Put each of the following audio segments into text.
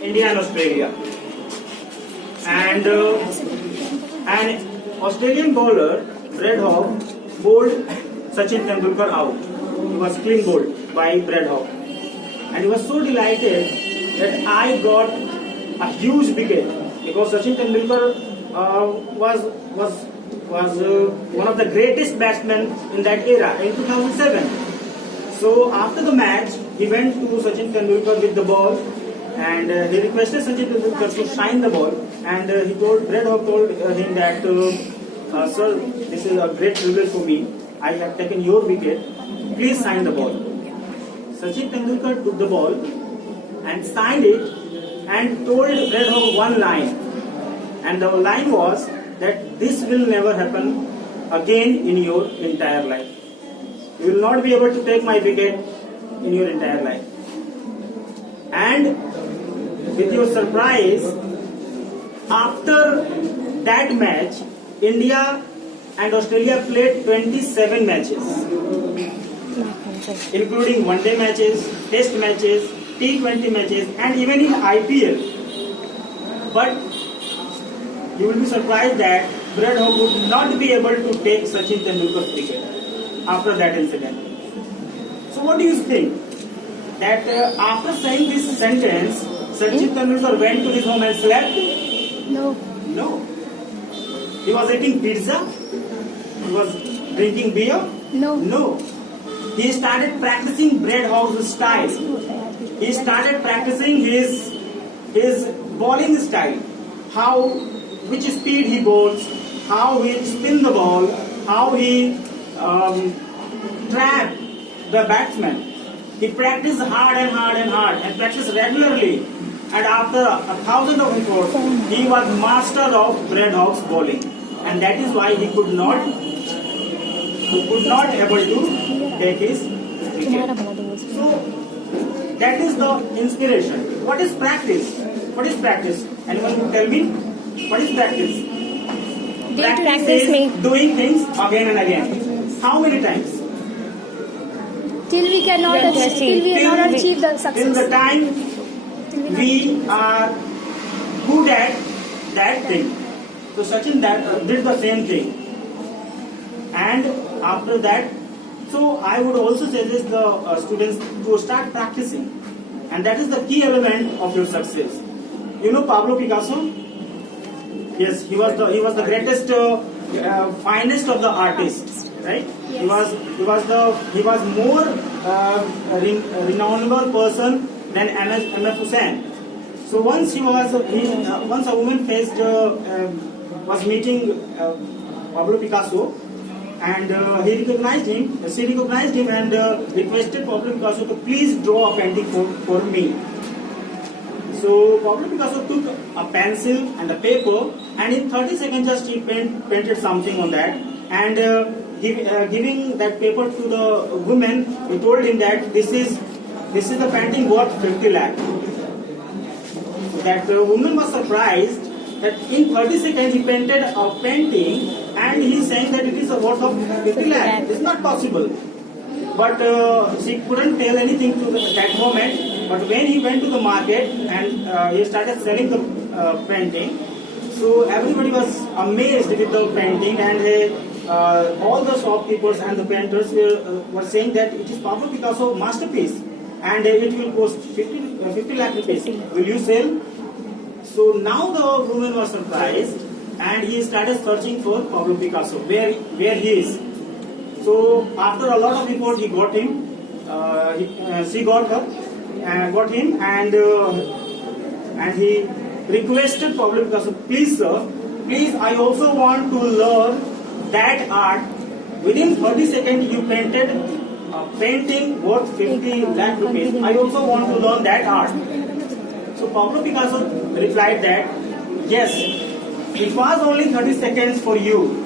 India and Australia, and an Australian bowler, Brad Hawk, bowled Sachin Tendulkar out. He was clean bowled by Brad Hawk, and he was so delighted that I got a huge wicket because Sachin Tendulkar was one of the greatest batsmen in that era in 2007. So after the match, he went to Sachin Tendulkar with the ball, and he requested Sachin Tendulkar to shine the ball. And he told Brad Hawk told him that, sir, this is a great privilege for me. I have taken your wicket. Please sign the ball. Sachin Tendulkar took the ball and signed it and told Brad Hawk one line. And the line was that this will never happen again in your entire life. You will not be able to take my wicket in your entire life. And with your surprise, after that match, India and Australia played 27 matches, including one-day matches, test matches, T20 matches, and even in IPL. But you will be surprised that Brad Hawk would not be able to take Sachin Tendulkar's wicket after that incident. So what do you think? That after saying this sentence, Sachin Tendulkar went to his home and slept? No. No. He was eating pizza? He was drinking beer? No. No. He started practicing Brad Hawk's style. He started practicing his bowling style. Which speed he bowls, how he spin the ball, how he trap the batsman. He practiced hard and practiced regularly. And after 1,000 of efforts, he was master of Brad Hawk's bowling. And that is why he could not able to take his wicket. So that is the inspiration. What is practice? What is practice? Anyone will tell me? What is practice? Practice is doing things again and again. How many times? Till we cannot achieve the success. Till the time we are good at that thing. So Sachin did the same thing. And after that, so I would also suggest the students to start practicing. And that is the key element of your success. You know Pablo Picasso? Yes, he was the greatest, finest of the artists, right? Yes. He was more renownable person than M.F. Hussain. So once once a woman was meeting Pablo Picasso, and she recognized him and requested Pablo Picasso to please draw a painting for me. So Pablo Picasso took a pencil and a paper, and in 30 seconds just he painted something on that, and giving that paper to the woman, he told him that this is the painting worth 50 lakh. That woman was surprised that in 30 seconds he painted a painting, and he is saying that it is worth of 50 lakh. It's not possible. But she couldn't tell anything to that moment. But when he went to the market and he started selling the painting, so everybody was amazed with the painting, and all the shopkeepers and the painters were saying that it is Pablo Picasso masterpiece, and it will cost 50 lakh rupees. Will you sell? So now the woman was surprised, and he started searching for Pablo Picasso, where he is. So after a lot of effort, he got him. She got him, and he requested Pablo Picasso, please sir, please, I also want to learn that art. Within 30 seconds, you painted a painting worth 50 lakh rupees. I also want to learn that art. So Pablo Picasso replied that, yes, it was only 30 seconds for you,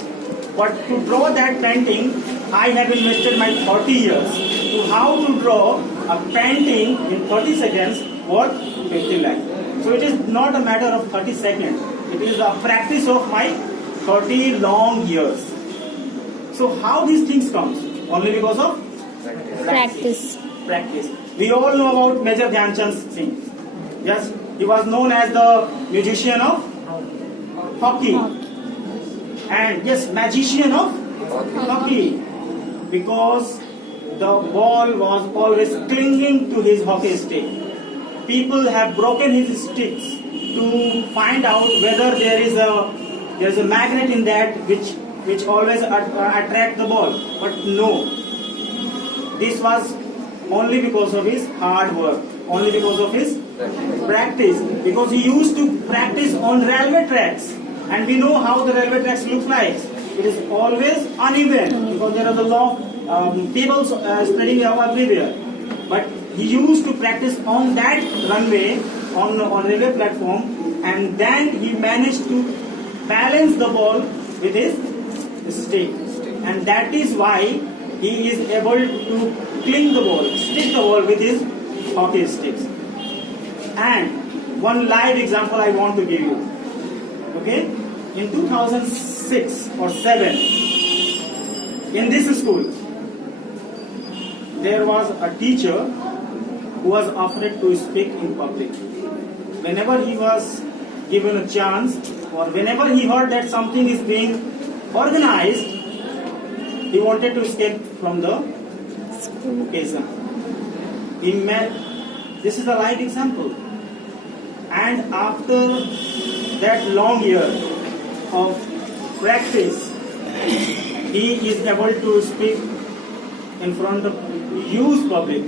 but to draw that painting, I have invested my 30 years to how to draw a painting in 30 seconds worth 50 lakh. So it is not a matter of 30 seconds. It is a practice of my 30 long years. So how these things comes? Only because of Practice. Practice. We all know about Major Dhyan Chand's thing. Yes, He was known as the musician of hockey. And yes, magician of hockey. Because the ball was always clinging to his hockey stick. People have broken his sticks to find out whether there is a magnet in that which always attract the ball. But no, this was only because of his hard work, only because of his practice. Because he used to practice on railway tracks, and we know how the railway tracks look like. It is always uneven because there are the long cables spreading out everywhere. But he used to practice on that runway, on railway platform, and then he managed to balance the ball with his stick. And that is why he is able to cling the ball, stick the ball with his hockey sticks. And one live example I want to give you. Okay? In 2006 or 7, in this school, there was a teacher who was afraid to speak in public. Whenever he was given a chance, or whenever he heard that something is being organized, he wanted to escape from the occasion. This is a live example. And after that long year of practice, he is able to speak in front of huge public.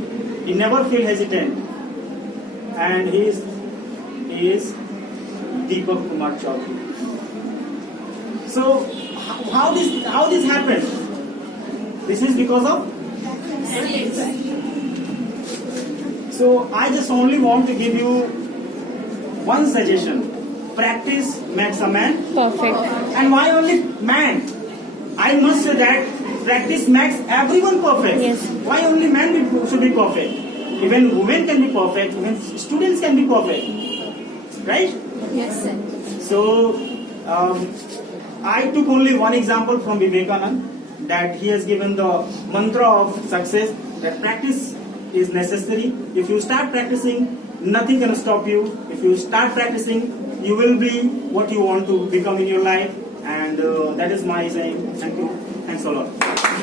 He never feel hesitant. And he is Deepak Kumar Chaudhary. So how this happened? This is because of. So I just only want to give you one suggestion. Practice makes a man Perfect. And why only man? I must say that practice makes everyone perfect. Yes. Why only man should be perfect? Even women can be perfect. Even students can be perfect. Right? Yes, sir. So I took only one example from Vivekananda, that he has given the mantra of success, that practice is necessary. If you start practicing, nothing can stop you. If you start practicing, you will be what you want to become in your life. And that is my saying. Thank you. Thanks a lot.